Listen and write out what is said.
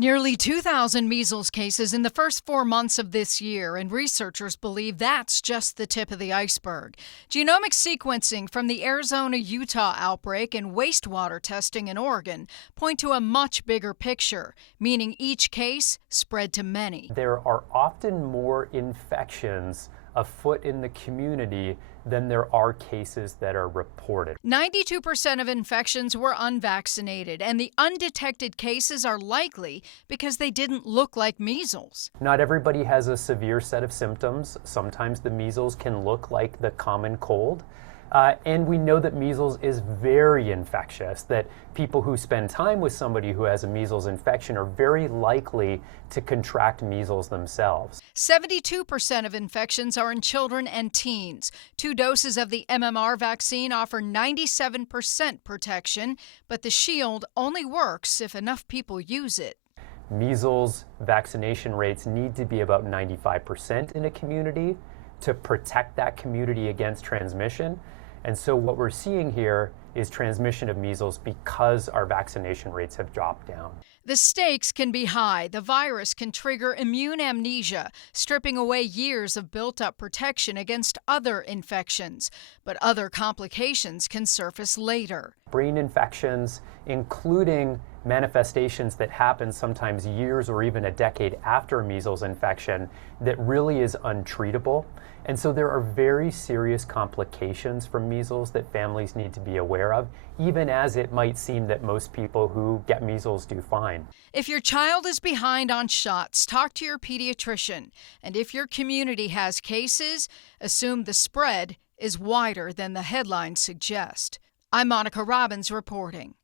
Nearly 2,000 measles cases in the first 4 months of this year, and researchers believe that's just the tip of the iceberg. Genomic sequencing from the Arizona-Utah outbreak and wastewater testing in Oregon point to a much bigger picture, meaning each case spread to many. There are often more infections afoot in the community than there are cases that are reported. 92% of infections were unvaccinated, and the undetected cases are likely because they didn't look like measles. Not everybody has a severe set of symptoms. Sometimes the measles can look like the common cold. And we know that measles is very infectious, that people who spend time with somebody who has a measles infection are very likely to contract measles themselves. 72% of infections are in children and teens. 2 doses of the MMR vaccine offer 97% protection, but the shield only works if enough people use it. Measles vaccination rates need to be about 95% in a community to protect that community against transmission. And so what we're seeing here is transmission of measles because our vaccination rates have dropped down. The stakes can be high. The virus can trigger immune amnesia, stripping away years of built-up protection against other infections. But other complications can surface later. Brain infections, including manifestations that happen sometimes years or even a decade after a measles infection, that really is untreatable. And so there are very serious complications from measles that families need to be aware of, even as it might seem that most people who get measles do fine. If your child is behind on shots, talk to your pediatrician. And if your community has cases, assume the spread is wider than the headlines suggest. I'm Monica Robbins reporting.